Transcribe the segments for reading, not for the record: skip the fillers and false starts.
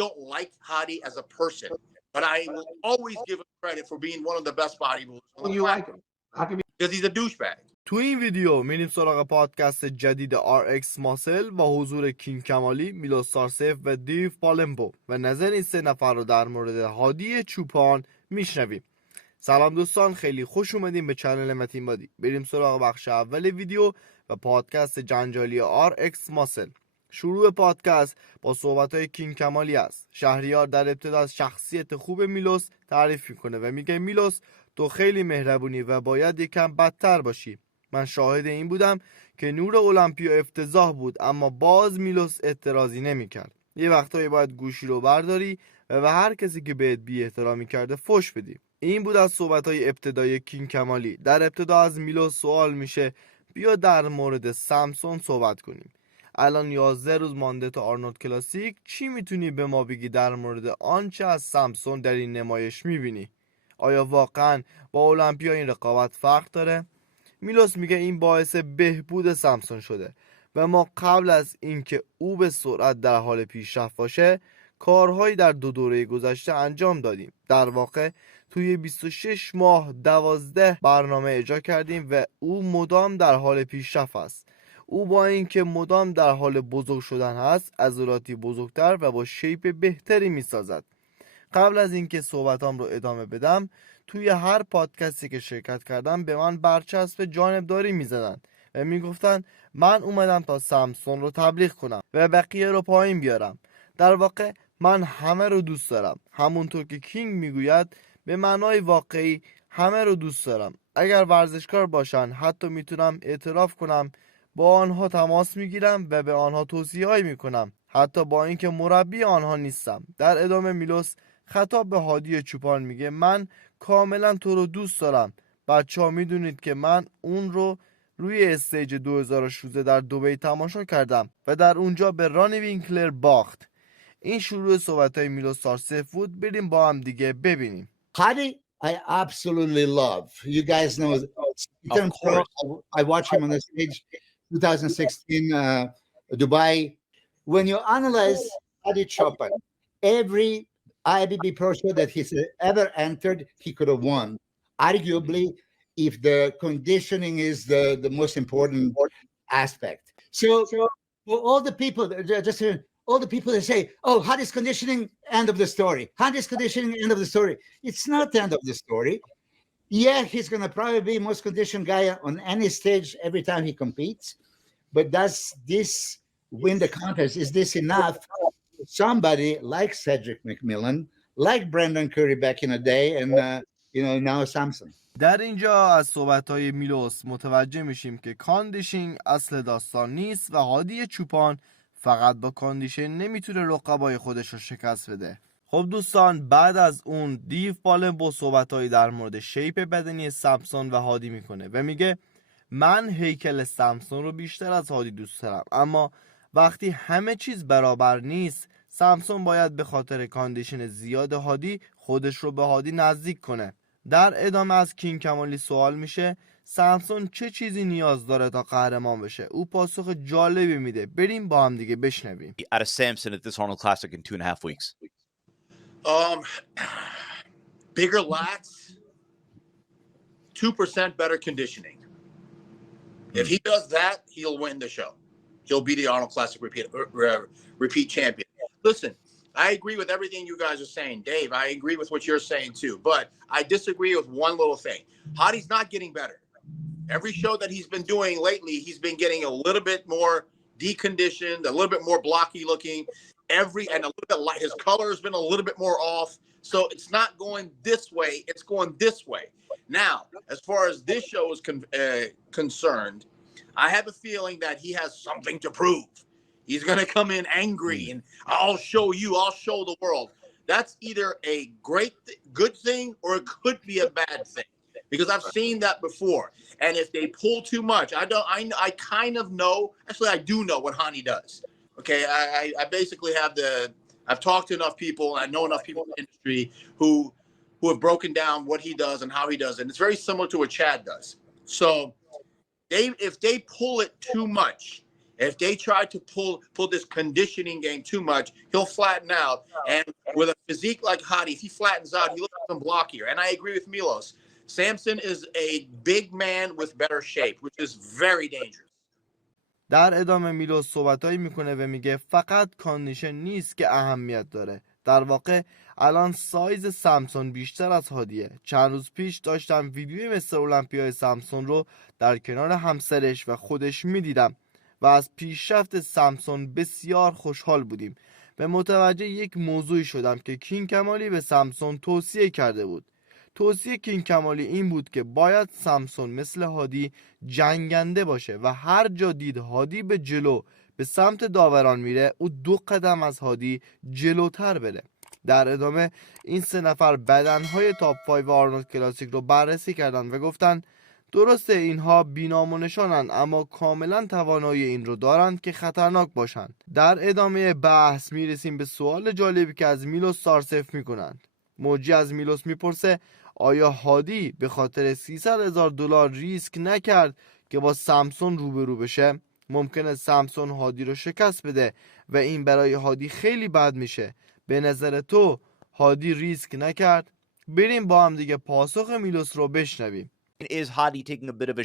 don't like Hadi as a person, but I will always give him credit for being one of the best bodybuilders on the planet. Because he's a douchebag. تو این ویدیو میریم سراغ پادکست جدید RX ماسل با حضور کینگ کمالی، میلوس سارسف و دیو پالمبو و نظر این سه نفر رو در مورد هادی چوپان میشنویم. سلام دوستان، خیلی خوش اومدیم به چنل متین بادی. بریم سراغ بخش اول ویدیو و پادکست جنجالی RX ماسل. شروع پادکست با صحبت‌های کینگ کمالی است. شهریار در ابتدا از شخصیت خوب میلوس تعریف میکنه و میگه میلوس تو خیلی مهربونی و باید یکم بدتر باشی. من شاهد این بودم که نور المپیا افتضاح بود اما باز میلوس اعتراضی نمی‌کرد. یه وقتایی باید گوشی رو برداری و به هر کسی که بهت بی احترامی کرده فحش بدی. این بود از صحبت‌های ابتدایی کینگ کمالی. در ابتدا از میلوس سوال میشه بیا در مورد سمسون صحبت کنیم. الان 11 روز مانده تا آرنولد کلاسیک، چی میتونی به ما بگی در مورد آنچه از سمسون در این نمایش میبینی؟ آیا واقعا با المپیا این رقابت فرق داره؟ میلوس میگه این باعث بهبود سمسون شده و ما قبل از اینکه او به سرعت در حال پیشرفت باشه کارهایی در 2 دوره گذشته انجام دادیم. در واقع توی 26 ماه 12 برنامه اجرا کردیم و او مدام در حال پیشرفت است. او با اینکه مدام در حال بزرگ شدن هست عضلاتی بزرگتر و با شیپ بهتری میسازد. قبل از اینکه صحبتام رو ادامه بدم، توی هر پادکستی که شرکت کردم به من برچسب جانبداری میزدن و میگفتن من اومدم تا سمسون رو تبلیغ کنم و بقیه رو پایین بیارم. در واقع من همه رو دوست دارم. همونطور که کینگ میگوید به معنای واقعی همه رو دوست دارم. اگر ورزشکار باشن حتی میتونم اعتراف کنم با آنها تماس میگیرم و به آنها توصیه‌ای میکنم حتی با اینکه مربی آنها نیستم. در ادامه میلوس خطاب به هادی چوپان میگه من کاملا تو رو دوست دارم. بچه‌ها میدونید که من اون رو روی استیج 2016 در دبی تماشا کردم و در اونجا به رانی وینکلر باخت. این شروع صحبت‌های میلوس سارسف بود. بریم با هم دیگه ببینیم. Hadi, I absolutely love. You guys know, Of course. I watched him on the stage 2016 Dubai. When you analyze Hadi Chopin, every IBB Pro show that he's ever entered, he could have won. Arguably, if the conditioning is the most important aspect. So for all the people, just all the people that say, oh, Hadi's conditioning, end of the story. Hadi's conditioning, end of the story. It's not the end of the story. Yeah, he's going to probably be most conditioned guy on any stage every time he competes. But does this win the contest? Is this enough? Somebody like Cedric McMillan, like Brendan Curry back in the day, and now Samson. در اینجا از صحبت‌های میلوس متوجه میشیم که کاندیشنینگ اصل داستان نیست و هادی چوپان فقط با کاندیشن نمیتونه رقبای خودش رو شکست بده. خب دوستان، بعد از اون دیو پالم با صحبت‌هایی در مورد شیپ بدنی سمسون و هادی میکنه و میگه من هیکل سمسون رو بیشتر از هادی دوست دارم، اما وقتی همه چیز برابر نیست سمسون باید به خاطر کاندیشن زیاد هادی خودش رو به هادی نزدیک کنه. در ادامه از کینگ کمالی سوال میشه سمسون چه چیزی نیاز داره تا قهرمان بشه؟ او پاسخ جالبی میده. بریم با هم دیگه بشنویم. Out of Samson at this Arnold Classic in 2.5 weeks? Bigger lats, 2% better conditioning. If he does that, he'll win the show. He'll be the Arnold Classic repeat champion. Listen, I agree with everything you guys are saying. Dave, I agree with what you're saying too. But I disagree with one little thing. Hadi's not getting better. Every show that he's been doing lately, he's been getting a little bit more deconditioned, a little bit more blocky looking. And a little bit light. His color has been a little bit more off. So it's not going this way. It's going this way. Now, as far as this show is concerned, I have a feeling that he has something to prove. He's going to come in angry and I'll show you, I'll show the world. That's either a good thing or it could be a bad thing because I've seen that before. And if they pull too much, I kind of know, actually I do know what Hani does. Okay. I basically I've talked to enough people. I know enough people in the industry who have broken down what he does and how he does it. And it's very similar to what Chad does. So if they pull it too much, If they try to pull this conditioning game too much, he'll flatten out. And with a physique like Hadi, if he flattens out, he looks even blockier. And I agree with Milos. Samson is a big man with better shape, which is very dangerous. در ادامه میلوس صحبتایی میکنه و میگه فقط کاندیشن نیست که اهمیت داره. در واقع الان سایز سمسون بیشتر از هادیه. چند روز پیش داشتم ویدیو مستر المپیای سمسون رو در کنار همسرش و خودش میدیدم و از پیشرفت سمسون بسیار خوشحال بودیم. به متوجه یک موضوعی شدم که کینگ کمالی به سمسون توصیه کرده بود. توصیه کینگ کمالی این بود که باید سمسون مثل هادی جنگنده باشه و هر جا دید هادی به جلو به سمت داوران میره او 2 قدم از هادی جلوتر بره. در ادامه این 3 نفر بدنهای تاپ 5 آرنولد کلاسیک رو بررسی کردن و گفتن درسته اینها بینام و نشانن اما کاملا توانایی این رو دارن که خطرناک باشن. در ادامه بحث میرسیم به سوال جالبی که از میلوس سارسف میکنن. موجی از میلوس میپرسه آیا هادی به خاطر $300,000 ریسک نکرد که با سمسون روبرو بشه؟ ممکنه سمسون هادی رو شکست بده و این برای هادی خیلی بد میشه. به نظر تو هادی ریسک نکرد؟ بریم با هم دیگه پاسخ میلوس رو بشنویم. Is Hadi taking a bit of a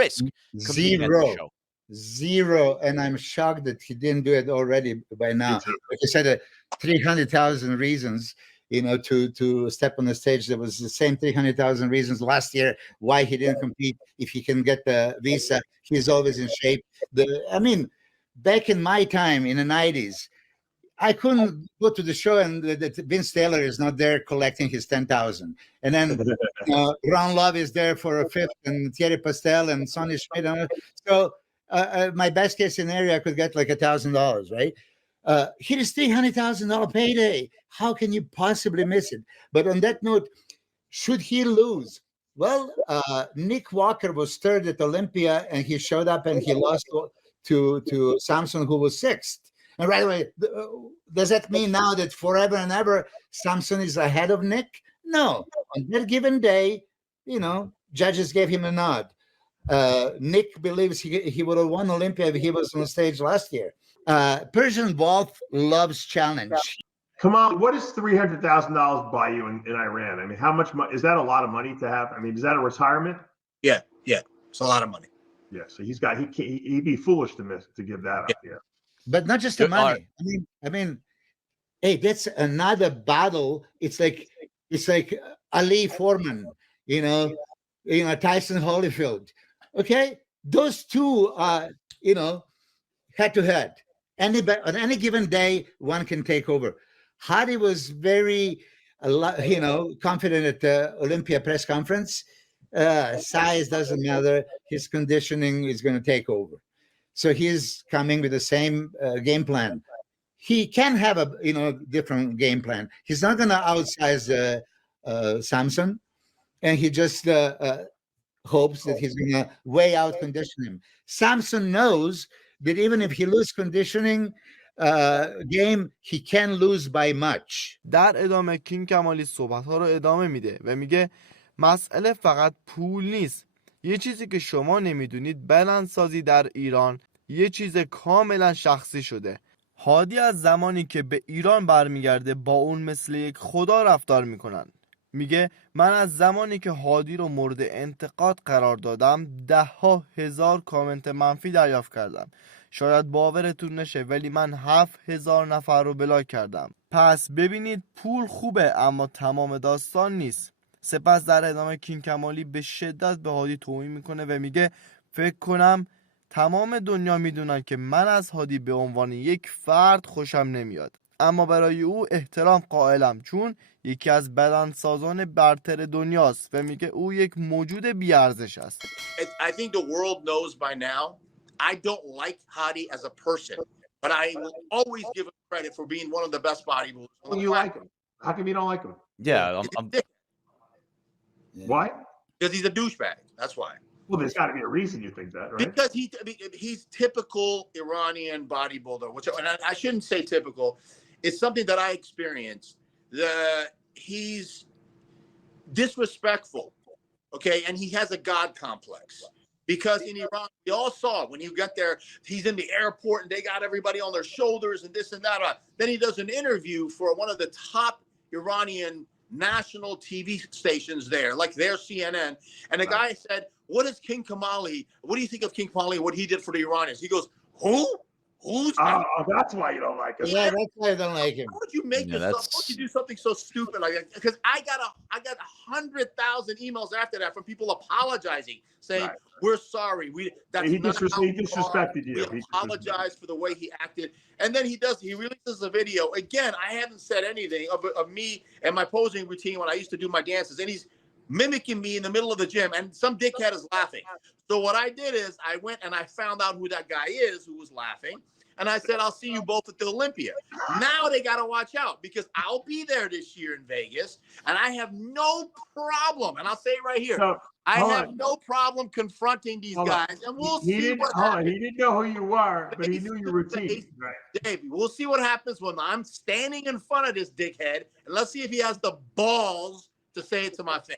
risk competing at the show? Zero, and I'm shocked that he didn't do it already by now. Like I said, 300,000 reasons, to step on the stage. There was the same 300,000 reasons last year why he didn't compete. If he can get the visa, he's always in shape. Back in my time in the 90s, I couldn't go to the show and Vince Taylor is not there collecting his 10,000. And then Ron Love is there for a fifth, and Thierry Pastel and Sonny Schmidt. So my best case scenario, I could get like $1,000, right? Here is $300,000 payday. How can you possibly miss it? But on that note, should he lose? Well, Nick Walker was third at Olympia, and he showed up and he lost to Samson, who was sixth. And right away, does that mean now that forever and ever Samson is ahead of Nick? No. On that given day, judges gave him a nod. Nick believes he would have won Olympia if he was on stage last year. Persian Wolf loves challenge. Kemali, what does $300,000 buy you in Iran? I mean, how much money is that? A lot of money to have? I mean, is that a retirement? Yeah, it's a lot of money. Yeah, so he'd be foolish to give that up. Yeah. But not just the money. I mean, hey, that's another battle. It's like Ali Foreman, Tyson Holyfield. Okay, those two are, head to head. On any given day, one can take over. Hadi was very, confident at the Olympia press conference. Size doesn't matter. His conditioning is going to take over. So he's coming with the same game plan. He can have a different game plan. He's not going to outsize Samson, and he just hopes that he's going to way out condition him. Samson knows that even if he loses conditioning game, he can lose by much. در ادامه کینگ کمالی صحبت‌ها رو ادامه میده و میگه مسئله فقط پول نیست. یه چیزی که شما نمیدونید، بدنسازی در ایران یه چیز کاملا شخصی شده. هادی از زمانی که به ایران برمیگرده با اون مثل یک خدا رفتار میکنن. میگه من از زمانی که هادی رو مورد انتقاد قرار دادم 10,000 کامنت منفی دریافت کردم. شاید باورتون نشه ولی من 7,000 نفر رو بلاک کردم. پس ببینید پول خوبه اما تمام داستان نیست. سپس در ادامه کینگ کمالی به شدت به هادی توهین میکنه و میگه فکر کنم تمام دنیا میدونن که من از هادی به عنوان یک فرد خوشم نمیاد، اما برای او احترام قائلم چون یکی از بدنسازان برتر دنیاست و میگه او یک موجود بی‌ارزش است. I think the world knows by now. I don't like Hadi as a person, but I will always give him credit for being one of the best bodybuilders. Well, you like him. How come you don't like him? Yeah, Why? Because he's a douchebag. That's why. Well, there's got to be a reason you think that, right? Because he's typical Iranian bodybuilder, which and I shouldn't say typical. It's something that I experienced. He's disrespectful, okay, and he has a God complex. Because in Iran, we all saw it. When you got there, he's in the airport and they got everybody on their shoulders and this and that. Then he does an interview for one of the top Iranian national TV stations there, like their CNN. And the guy said, what is King Kemali? What do you think of King Kemali and what he did for the Iranians? He goes, who? Who's Oh, that's why you don't like him. Yeah, that's why I don't like him. How would you make this up? How would you do something so stupid like that? Because I got 100,000 emails after that from people apologizing, saying we're sorry. He disrespected you. We apologize for the way he acted. And then he releases a video. Again, I haven't said anything of me and my posing routine when I used to do my dances, and he's mimicking me in the middle of the gym, and some dickhead is laughing. So what I did is I went and I found out who that guy is who was laughing. And I said, I'll see you both at the Olympia. Now they got to watch out because I'll be there this year in Vegas. And I have no problem. And I'll say it right here. I have no problem confronting these guys. And we'll see what happens. He didn't know who you were, but he knew your routine. Right. Dave, we'll see what happens when I'm standing in front of this dickhead. And let's see if he has the balls to say it to my face.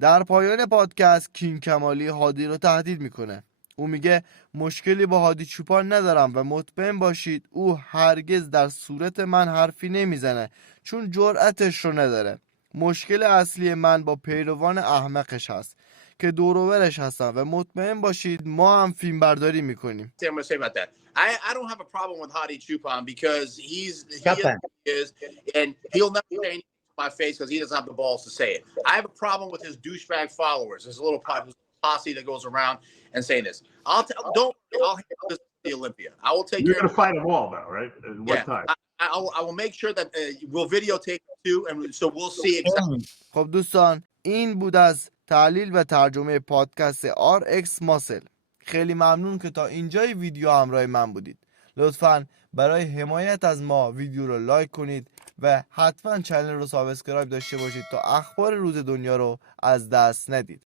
در پایان پادکست کینگ کمالی هادی رو تهدید میکنه. او میگه مشکلی با هادی چوپان ندارم و مطمئن باشید او هرگز در صورت من حرفی نمیزنه چون جرأتش رو نداره. مشکل اصلی من با پیروان احمقش هست که دور و برش هستن و مطمئن باشید ما هم فیلم برداری میکنیم. I'm going to say about that. I don't have a problem with Hadi Chupon because he is and he'll never say anything to my face because he doesn't have the balls to say it. I have a problem with his douchebag followers. There's a little posse that goes around and saying this. I'll handle this at the Olympia. I will take. You're going to fight them all, though, right? At what time? I will make sure that we'll videotape it too, and so we'll see exactly. خب دوستان این بود از تحلیل و ترجمه پادکست RX ماسل. خیلی ممنون که تا اینجای ویدیو همراه من بودید. لطفاً برای حمایت از ما ویدیو رو لایک کنید و حتما چنل رو سابسکرایب داشته باشید تا اخبار روز دنیا رو از دست ندید.